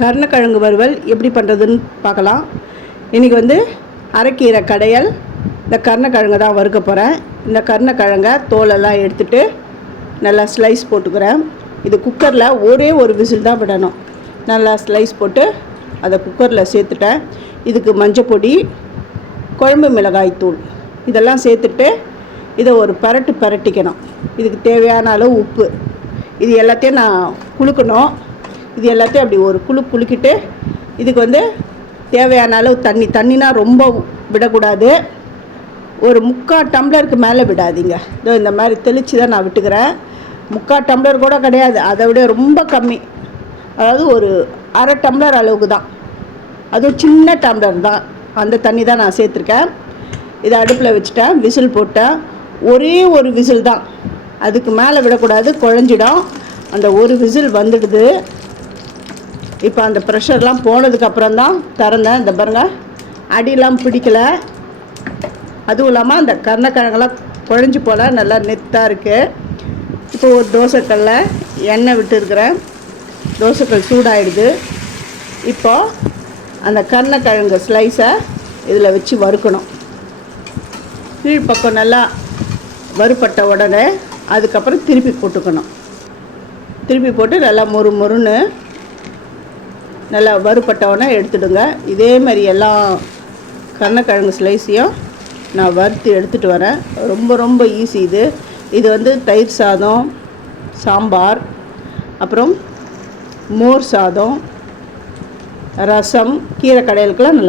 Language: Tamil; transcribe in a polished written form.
கருணக்கிழங்கு வறுவல் எப்படி பண்ணுறதுன்னு பார்க்கலாம். இன்றைக்கி வந்து அரைக்கீரை கடையல், இந்த கருணக்கிழங்கு தான் வறுக்க போகிறேன். இந்த கருணக்கிழங்கை தோலெல்லாம் எடுத்துகிட்டு நல்லா ஸ்லைஸ் போட்டுக்கிறேன். இது குக்கரில் ஒரே ஒரு விசில் தான் விடணும். நல்லா ஸ்லைஸ் போட்டு அதை குக்கரில் சேர்த்துட்டேன். இதுக்கு மஞ்சள் பொடி, குழம்பு மிளகாய் தூள் இதெல்லாம் சேர்த்துட்டு இதை ஒரு பரட்டிக்கணும். இதுக்கு தேவையான அளவு உப்பு, இது எல்லாத்தையும் நான் குலுக்கணும். இது எல்லாத்தையும் அப்படி ஒரு குலுக்கிட்டு இதுக்கு வந்து தேவையான அளவு தண்ணினா ரொம்ப விடக்கூடாது. ஒரு 3/4 டம்ளருக்கு மேலே விடாதீங்க. இதோ இந்த மாதிரி தெளித்து தான் நான் விட்டுக்கிறேன். 3/4 டம்ளர் கூட கிடையாது, அதை விட ரொம்ப கம்மி. அதாவது ஒரு அரை டம்ளர் அளவுக்கு தான், அதுவும் சின்ன டம்ளர் தான். அந்த தண்ணி தான் நான் சேர்த்துருக்கேன். இதை அடுப்பில் வச்சுட்டேன். விசில் போட்டேன். ஒரே ஒரு விசில் தான், அதுக்கு மேலே விடக்கூடாது, குழஞ்சிடும். அந்த ஒரு விசில் வந்துடுது. இப்போ அந்த ப்ரெஷர்லாம் போனதுக்கப்புறம் தான் திறந்தேன். இந்த பாருங்கள், அடியெல்லாம் பிடிக்கலை. அதுவும் இல்லாமல் அந்த கருணக்கிழங்கெல்லாம் குழஞ்சி போல் நல்லா நெத்தாக இருக்குது. இப்போ ஒரு தோசைக்கல்லில் எண்ணெய் விட்டுருக்கிறேன். தோசைக்கல் சூடாகிடுது. இப்போது அந்த கருணக்கிழங்கு ஸ்லைஸை இதில் வச்சு வறுக்கணும். கீழ்ப்பக்கம் நல்லா வறுப்பட்ட உடனே அதுக்கப்புறம் திருப்பி போட்டுக்கணும். திருப்பி போட்டு நல்லா மொறுன்னு நல்லா வறுப்பட்ட உடனே எடுத்துடுங்க. இதே மாதிரி எல்லா கருணக்கிழங்கு ஸ்லைஸையும் நான் வறுத்து எடுத்துகிட்டு வரேன். ரொம்ப ஈஸி இது. இது வந்து தயிர் சாதம், சாம்பார், அப்புறம் மோர் சாதம், ரசம், கீரை கடையலுக்கெல்லாம் நல்லா